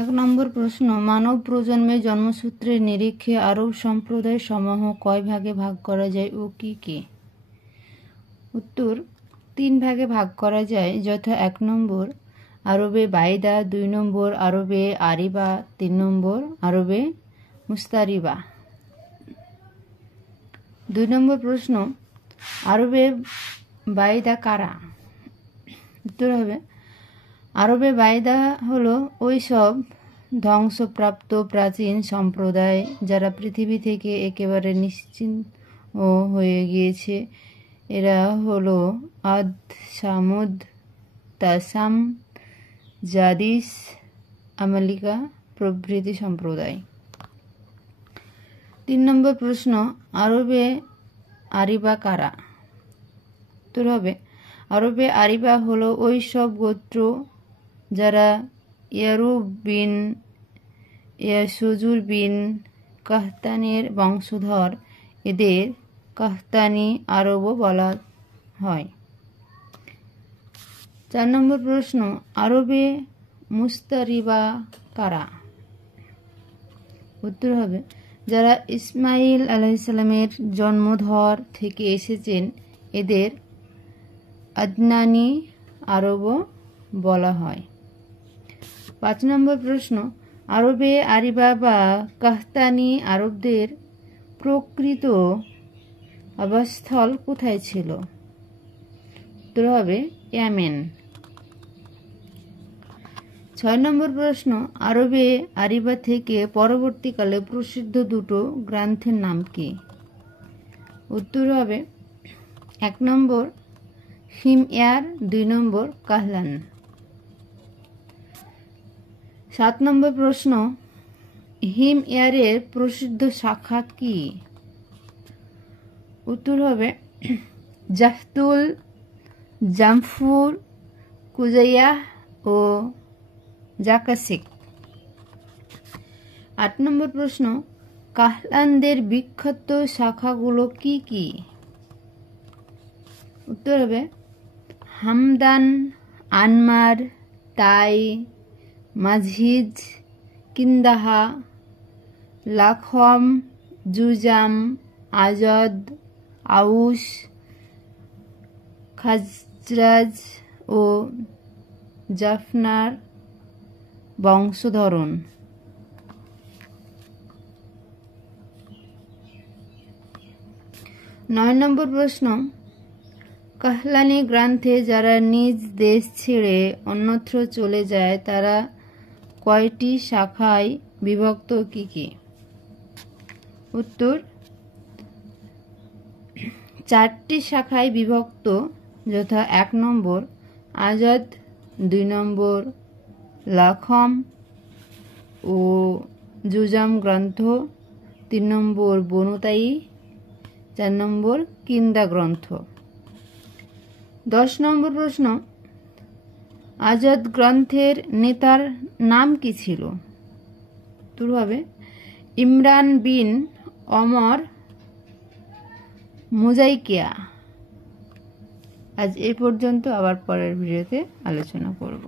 এক নম্বর প্রশ্ন, মানব প্রজন্মে জন্মসূত্রের নিরীক্ষে আরব সম্প্রদায় সমূহ কয় ভাগে ভাগ করা যায় ও কি কি? উত্তর, 3 ভাগে ভাগ করা যায়, যথা 1 নম্বর আরবে বাইদা, 2 নম্বর আরবে আরিবা, 3 নম্বর আরবে মুস্তারিবা। 2 নম্বর প্রশ্ন, আরবে বাইদা কারা? উত্তর হবে, আরবে বাইদা হলো ওই সব ধ্বংসপ্রাপ্ত প্রাচীন সম্প্রদায় যারা পৃথিবী থেকে একেবারে নিশ্চিহ্ন হয়ে গিয়েছে। এরা হলো আদ, সামুদ, তাসাম, জাদিস, আমালিকা প্রভৃতি সম্প্রদায়। 3 নম্বর প্রশ্ন, আরবে আরিবা কারা? উত্তর হবে, আরবে আরিবা হলো ওই সব গোত্র যারা ইয়ারুব বিন ইয়াসুজুর বিন কাহতানের বংশধর। এদের কাহতানি আরবও বলা হয়। 4 নম্বর প্রশ্ন, আরবে মুস্তারিবা কারা? উত্তর হবে, যারা ইসমাইল আলাইহিসসালামের জন্মধর থেকে এসেছেন। এদের আদনানি আরবও বলা হয়। 5 নম্বর প্রশ্ন, আরবে আরিবা বা কাহতানি আরবদের প্রকৃত আবাসস্থল কোথায় ছিল? উত্তর হবে ইয়েমেন। 6 নম্বর প্রশ্ন, আরবে আরিবা থেকে পরবর্তীকালে প্রসিদ্ধ দুটো গ্রন্থের নাম কি? উত্তর হবে, 1 নম্বর হিময়ার, 2 নম্বর কাহলান। 7 নম্বর প্রশ্ন, হিময়ারের প্রসিদ্ধ শাখা কি? উত্তর হবে জাহতুল, জামফুর, কুজাইয়াহ ও জাকাসিক। 8 নম্বর প্রশ্ন, কাহলানদের বিখ্যাত শাখাগুলো কি কি? উত্তর হবে হামদান, আনমার, তাই, মাঝহিজ, কিন্দাহা, লাখম, জুজাম, আজদ, আউস, খাজরাজ ও জাফনার বংশধরন। 9 নম্বর প্রশ্ন, কাহলানি গ্রন্থে যারা নিজ দেশ ছেড়ে অন্যত্র চলে যায় তারা কয়টি শাখায় বিভক্ত কি কি? উত্তর, 4টি শাখায় বিভক্ত, যথা 1 নম্বর আজদ, 2 নম্বর লাখম ও জুজাম গ্রন্থ, 3 নম্বর বনুতাই, 4 নম্বর কিন্দা গ্রন্থ। 10 নম্বর প্রশ্ন, আজদ গ্রন্থের নেতার নাম কি ছিল? উত্তর হবে ইমরান বিন ওমর মুজাইকিয়া। আজ এই পর্যন্ত, আবার পরের ভিডিওতে আলোচনা করব।